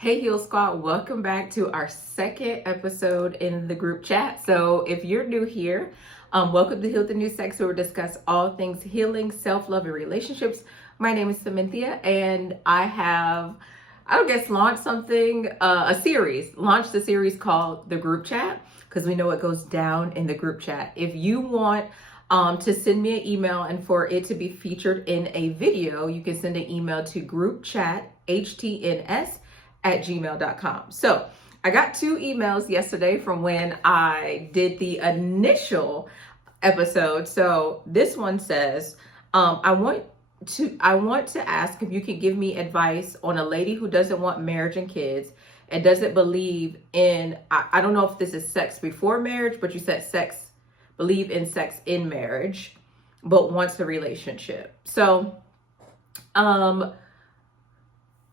Hey Heal Squad, welcome back to our second episode in the group chat. So if you're new here, welcome to Heal the New Sex, where we discuss all things healing, self-love, and relationships. My name is Cynthia, and launched a series called the group chat, because we know it goes down in the group chat. If you want to send me an email and for it to be featured in a video, you can send an email to groupchathtns@gmail.com. So I got 2 emails yesterday from when I did the initial episode. So this one says, I want to ask if you could give me advice on a lady who doesn't want marriage and kids and doesn't believe in, I don't know if this is sex before marriage, but you said believe in sex in marriage, but wants a relationship. So,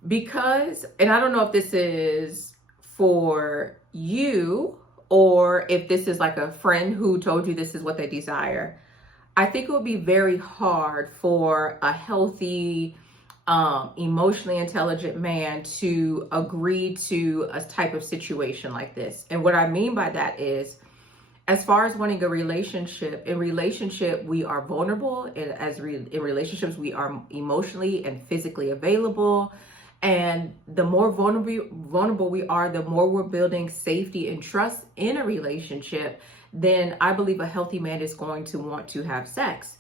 because, and I don't know if this is for you or if this is like a friend who told you this is what they desire. I think it would be very hard for a healthy, emotionally intelligent man to agree to a type of situation like this. And what I mean by that is, as far as wanting a relationship, in relationship, we are vulnerable. And in relationships, we are emotionally and physically available. And the more vulnerable we are, the more we're building safety and trust in a relationship, then I believe a healthy man is going to want to have sex.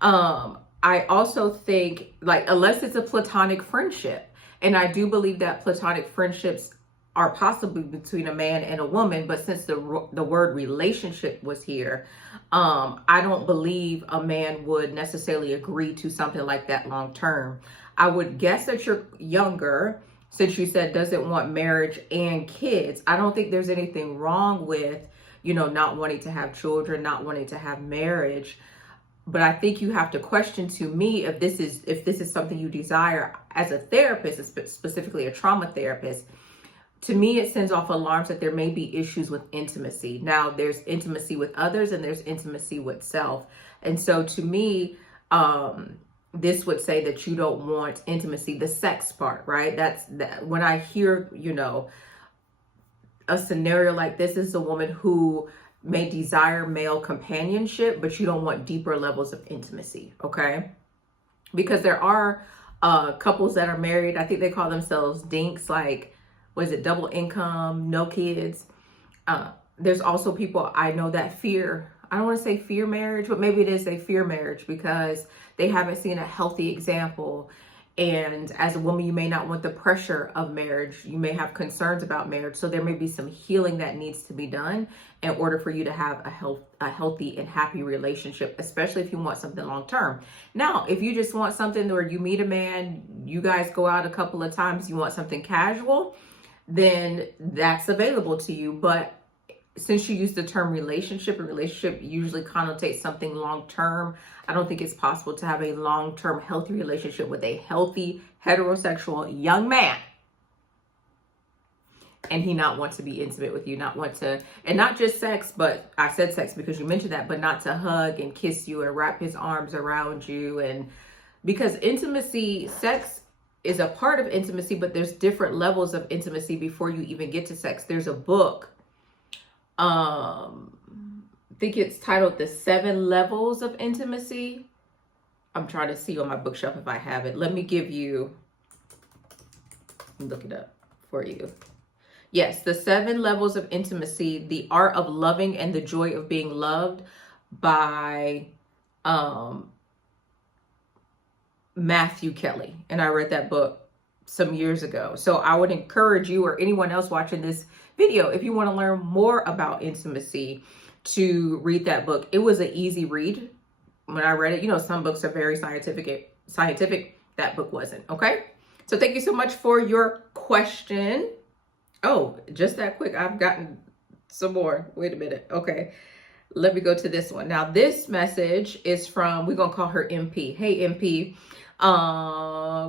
I also think, like, unless it's a platonic friendship, and I do believe that platonic friendships are possibly between a man and a woman, but since the word relationship was here, I don't believe a man would necessarily agree to something like that long term. I would guess that you're younger, since you said doesn't want marriage and kids. I don't think there's anything wrong with, not wanting to have children, not wanting to have marriage. But I think you have to question, to me, if this is something you desire as a therapist, specifically a trauma therapist. To me, it sends off alarms that there may be issues with intimacy. Now, there's intimacy with others and there's intimacy with self. And so to me, this would say that you don't want intimacy, the sex part, right? When I hear, a scenario like this, is a woman who may desire male companionship, but you don't want deeper levels of intimacy, okay? Because there are couples that are married, I think they call themselves dinks, like, was it double income, no kids? There's also people I know that I don't want to say fear marriage, but maybe it is a fear marriage because they haven't seen a healthy example. And as a woman, you may not want the pressure of marriage. You may have concerns about marriage. So there may be some healing that needs to be done in order for you to have a healthy and happy relationship, especially if you want something long term. Now, if you just want something where you meet a man, you guys go out a couple of times, you want something casual, then that's available to you. But since you use the term relationship, a relationship usually connotates something long-term. I don't think it's possible to have a long-term healthy relationship with a healthy heterosexual young man and he not want to be intimate with you, and not just sex, but I said sex because you mentioned that, but not to hug and kiss you and wrap his arms around you. And because intimacy, sex is a part of intimacy, but there's different levels of intimacy before you even get to sex. There's a book, I think it's titled The 7 Levels of Intimacy. I'm trying to see on my bookshelf if I have it. Let me look it up for you. Yes, The 7 Levels of Intimacy, The Art of Loving and the Joy of Being Loved by Matthew Kelly. And I read that book some years ago. So I would encourage you or anyone else watching this video, if you want to learn more about intimacy, to read that book. It was an easy read when I read it. Some books are very scientific. That book wasn't. Okay. So thank you so much for your question. Oh, just that quick. I've gotten some more. Wait a minute. Okay. Let me go to this one. Now, this message is from, we're going to call her MP. Hey, MP.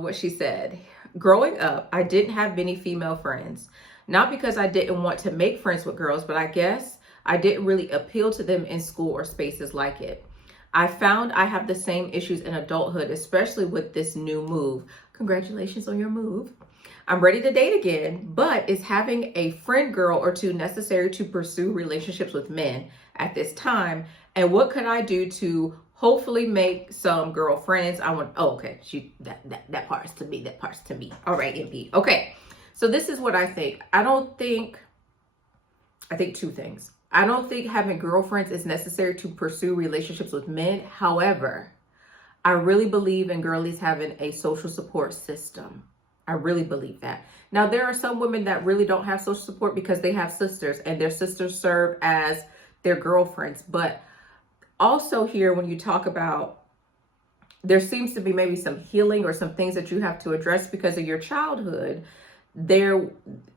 What she said: growing up, I didn't have many female friends. Not because I didn't want to make friends with girls, but I guess I didn't really appeal to them in school or spaces like it. I found I have the same issues in adulthood, especially with this new move. Congratulations on your move. I'm ready to date again, but is having a friend girl or two necessary to pursue relationships with men at this time? And what could I do to hopefully make some girlfriends? Okay, that part's to me, that part's to me. All right, MP. Okay, so this is what I think. I think two things. I don't think having girlfriends is necessary to pursue relationships with men. However, I really believe in girlies having a social support system. I really believe that. Now, there are some women that really don't have social support because they have sisters and their sisters serve as their girlfriends. But also here, when you talk about, there seems to be maybe some healing or some things that you have to address because of your childhood.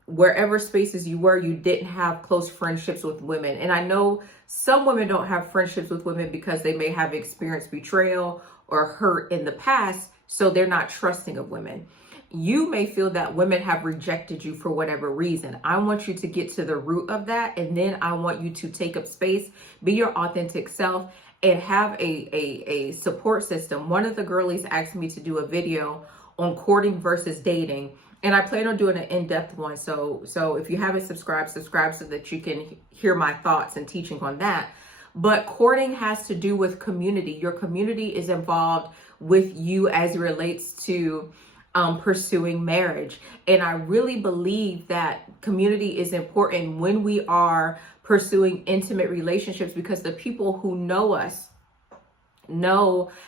Wherever spaces you were, you didn't have close friendships with women. And I know some women don't have friendships with women because they may have experienced betrayal or hurt in the past, so they're not trusting of women. You may feel that women have rejected you for whatever reason. I want you to get to the root of that, and then I want you to take up space, be your authentic self, and have a support system. One of the girlies asked me to do a video on courting versus dating, and I plan on doing an in-depth one. So if you haven't subscribed so that you can hear my thoughts and teaching on that. But courting has to do with community. Your community is involved with you as it relates to pursuing marriage. And I really believe that community is important when we are pursuing intimate relationships, because the people who know us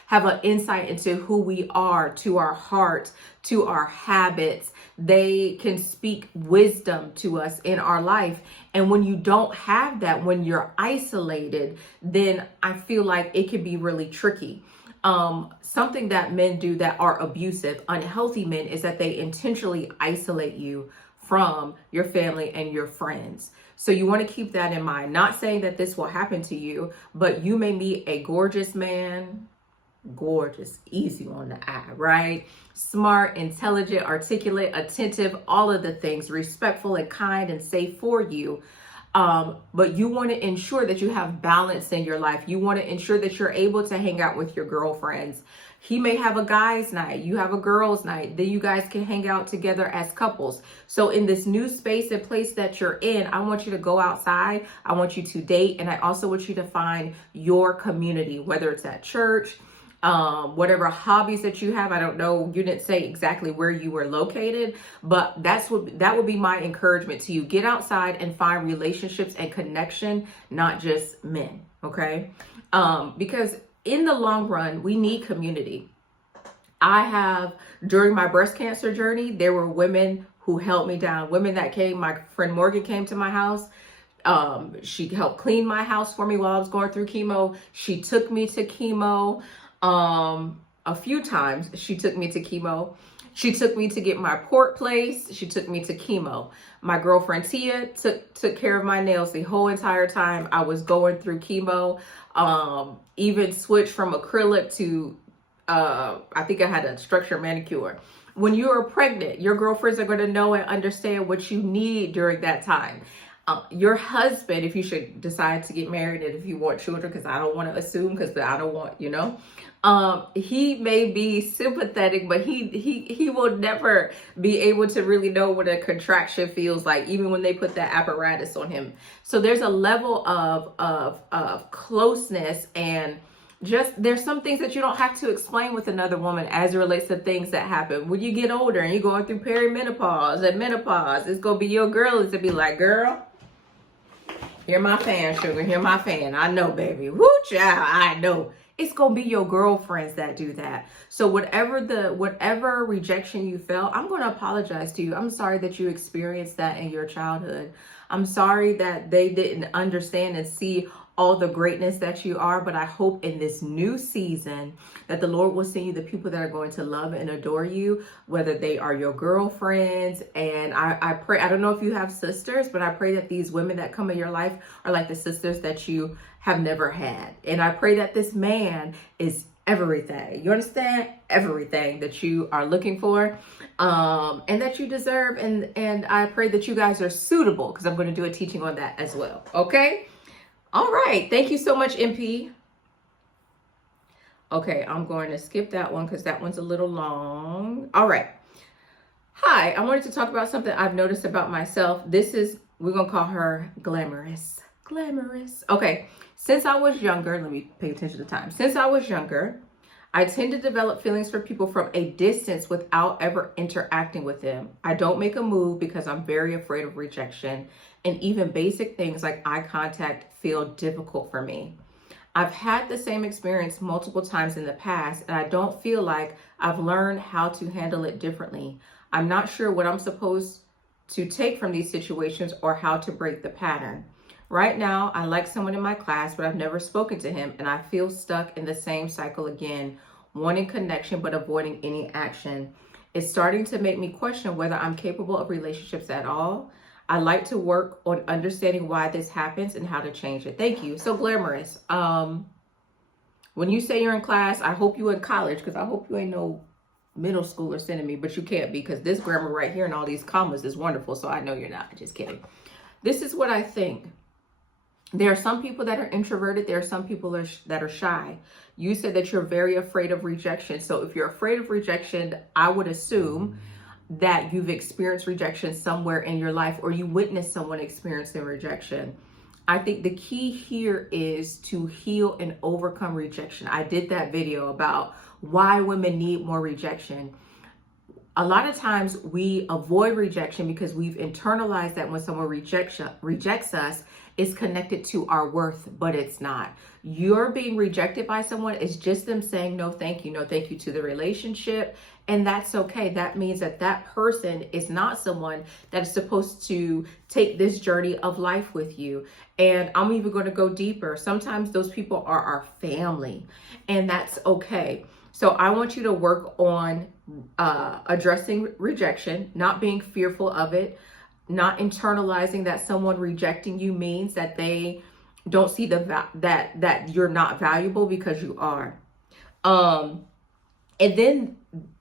have an insight into who we are, to our hearts, to our habits. They can speak wisdom to us in our life. And when you don't have that, when you're isolated, then I feel like it can be really tricky. Something that men do that are abusive, unhealthy men, is that they intentionally isolate you from your family and your friends. So you want to keep that in mind. Not saying that this will happen to you, but you may meet a gorgeous man, gorgeous, easy on the eye, right? Smart, intelligent, articulate, attentive, all of the things, respectful and kind and safe for you. But you want to ensure that you have balance in your life. You want to ensure that you're able to hang out with your girlfriends. He may have a guy's night, you have a girl's night, then you guys can hang out together as couples. So in this new space and place that you're in, I want you to go outside. I want you to date. And I also want you to find your community, whether it's at church, whatever hobbies that you have. I don't know, you didn't say exactly where you were located, but that would be my encouragement to you. Get outside and find relationships and connection, not just men. Okay. Because in the long run, we need community. During my breast cancer journey, there were women who held me down, women that came. My friend Morgan came to my house. She helped clean my house for me while I was going through chemo. She took me to chemo. A few times she took me to chemo. She took me to get my port placed. She took me to chemo. My girlfriend Tia took care of my nails the whole entire time I was going through chemo. Even switched from acrylic to, I think I had a structured manicure. When you are pregnant, your girlfriends are going to know and understand what you need during that time. Your husband, if you should decide to get married and if you want children, because I don't want to assume, because I don't want, he may be sympathetic, but he will never be able to really know what a contraction feels like, even when they put that apparatus on him. So there's a level of closeness, and just there's some things that you don't have to explain with another woman as it relates to things that happen when you get older and you're going through perimenopause and menopause. It's gonna be your girl to be like, girl, hear my fan, sugar, hear my fan. I know, baby. Woo, child, I know. It's gonna be your girlfriends that do that. So whatever rejection you felt, I'm gonna apologize to you. I'm sorry that you experienced that in your childhood. I'm sorry that they didn't understand and see all the greatness that you are, but I hope in this new season that the Lord will send you the people that are going to love and adore you, whether they are your girlfriends. And I pray, I don't know if you have sisters, but I pray that these women that come in your life are like the sisters that you have never had. And I pray that this man is everything. You understand? Everything that you are looking for, and that you deserve. And I pray that you guys are suitable, because I'm going to do a teaching on that as well. Okay? All right. Thank you so much, MP. Okay, I'm going to skip that one because that one's a little long. All right. Hi, I wanted to talk about something I've noticed about myself. We're going to call her glamorous. Glamorous. Okay, since I was younger, let me pay attention to time. Since I was younger, I tend to develop feelings for people from a distance without ever interacting with them. I don't make a move because I'm very afraid of rejection, and even basic things like eye contact feel difficult for me. I've had the same experience multiple times in the past, and I don't feel like I've learned how to handle it differently. I'm not sure what I'm supposed to take from these situations or how to break the pattern. Right now, I like someone in my class, but I've never spoken to him, and I feel stuck in the same cycle again, wanting connection but avoiding any action. It's starting to make me question whether I'm capable of relationships at all. I like to work on understanding why this happens and how to change it. Thank you. So glamorous. When you say you're in class, I hope you're in college, because I hope you ain't no middle schooler sending me, but you can't be, because this grammar right here and all these commas is wonderful. So I know you're not. Just kidding. This is what I think. There are some people that are introverted. There are some people that are shy. You said that you're very afraid of rejection. So if you're afraid of rejection, I would assume that you've experienced rejection somewhere in your life, or you witnessed someone experiencing rejection. I think the key here is to heal and overcome rejection. I did that video about why women need more rejection. A lot of times we avoid rejection because we've internalized that when someone rejects us, it's connected to our worth, but it's not. You're being rejected by someone is just them saying no thank you to the relationship, and that's okay. That means that that person is not someone that is supposed to take this journey of life with you. And I'm even going to go deeper. Sometimes those people are our family, and that's okay. So I want you to work on addressing rejection, not being fearful of it, not internalizing that someone rejecting you means that they don't see that you're not valuable, because you are. And then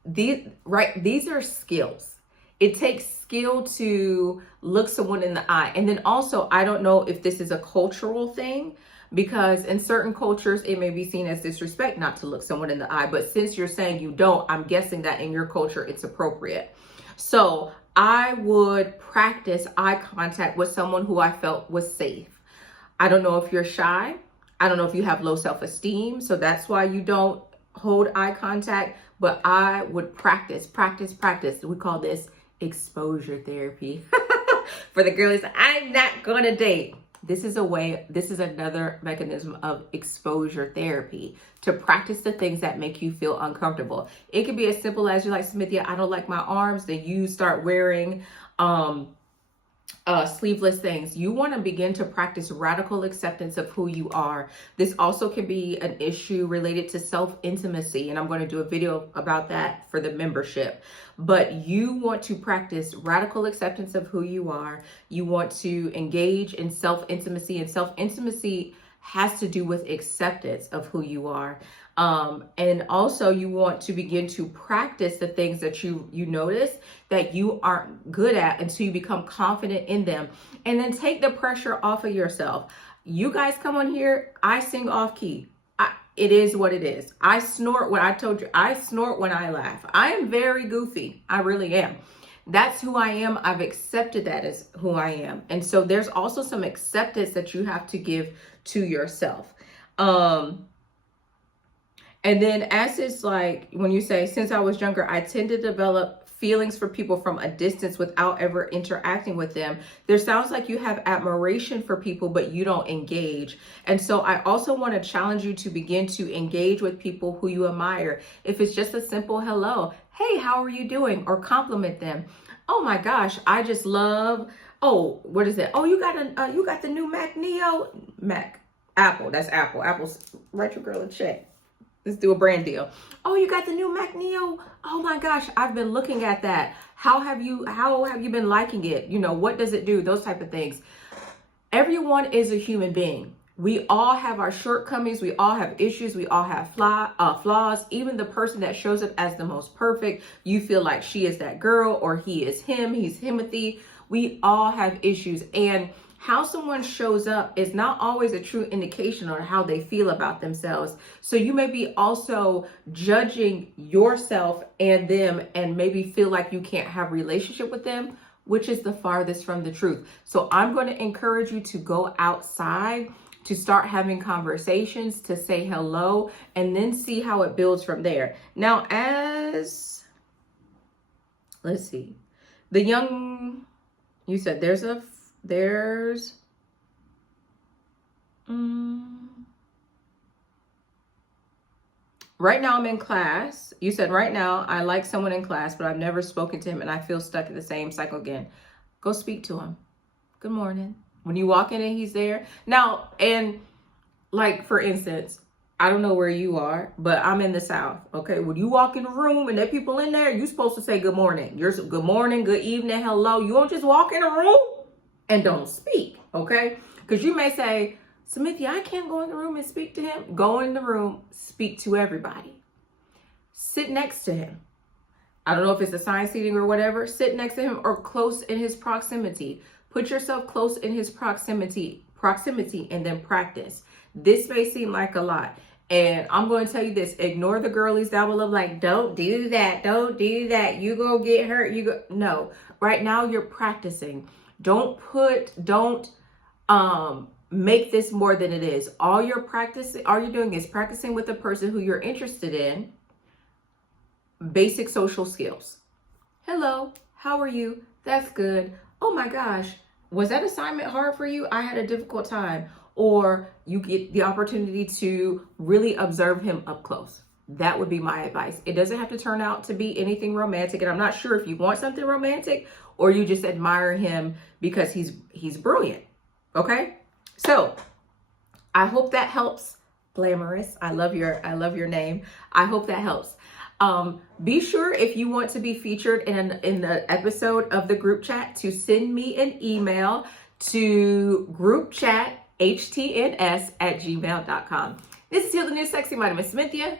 these are skills. It takes skill to look someone in the eye. And then also, I don't know if this is a cultural thing, because in certain cultures, it may be seen as disrespect not to look someone in the eye. But since you're saying you don't, I'm guessing that in your culture, it's appropriate. So I would practice eye contact with someone who I felt was safe. I don't know if you're shy. I don't know if you have low self-esteem, so that's why you don't hold eye contact. But I would practice. We call this exposure therapy. For the girlies, I'm not gonna date. This is another mechanism of exposure therapy, to practice the things that make you feel uncomfortable. It could be as simple as, you're like, Smithia, I don't like my arms. Then you start wearing sleeveless things. You want to begin to practice radical acceptance of who you are. This also can be an issue related to self-intimacy, and I'm going to do a video about that for the membership. But you want to practice radical acceptance of who you are. You want to engage in self-intimacy, and self-intimacy has to do with acceptance of who you are. And also you want to begin to practice the things that you notice that you aren't good at until you become confident in them. And then take the pressure off of yourself. You guys come on here, I sing off key. It is what it is. I snort when I snort when I laugh. I am very goofy. I really am. That's who I am. I've accepted that as who I am. And so there's also some acceptance that you have to give to yourself. And then as it's like, when you say, since I was younger, I tend to develop feelings for people from a distance without ever interacting with them. There sounds like you have admiration for people, but you don't engage. And so I also want to challenge you to begin to engage with people who you admire. If it's just a simple hello, hey, how are you doing? Or compliment them. Oh my gosh, I just love, oh, what is it? Oh, you got the new Mac Neo? Apple, that's Apple. Apple's, write your girl a check. Let's do a brand deal. Oh, you got the new Mac Neo? Oh my gosh, I've been looking at that. How have you been liking it? You know, what does it do? Those type of things. Everyone is a human being. We all have our shortcomings. We all have issues. We all have flaws. Even the person that shows up as the most perfect, you feel like she is that girl or he is him. He's Timothy. We all have issues. And How someone shows up is not always a true indication on how they feel about themselves. So you may be also judging yourself and them and maybe feel like you can't have a relationship with them, which is the farthest from the truth. So I'm going to encourage you to go outside, to start having conversations, to say hello, and then see how it builds from there. Now, let's see, the young, you said right now I'm in class. You said right now I like someone in class, but I've never spoken to him and I feel stuck in the same cycle again. Go speak to him. Good morning. When you walk in and he's there. Now, and like, for instance, I don't know where you are, but I'm in the South. Okay. When you walk in the room and there are people in there, you're supposed to say good morning. Good morning, good evening, hello. You won't just walk in a room and don't speak. Okay. Because you may say, Cynthia, I can't go in the room and speak to him. Go in the room, speak to everybody. Sit next to him. I don't know if it's assigned seating or whatever. Sit next to him or close in his proximity. Put yourself close in his proximity, and then practice. This may seem like a lot. And I'm going to tell you this, ignore the girlies down below, like, don't do that. Don't do that. You go get hurt. No, right now you're practicing. Don't make this more than it is. All you're doing is practicing with the person who you're interested in. Basic social skills. Hello, how are you? That's good. Oh my gosh, was that assignment hard for you? I had a difficult time. Or you get the opportunity to really observe him up close. That would be my advice. It doesn't have to turn out to be anything romantic. And I'm not sure if you want something romantic or you just admire him because he's brilliant. Okay? So I hope that helps. Glamorous. I love your name. I hope that helps. Be sure, if you want to be featured in the episode of the group chat, to send me an email to groupchathtns@gmail.com. This is Heal the New Sexy. My name is Cynthia.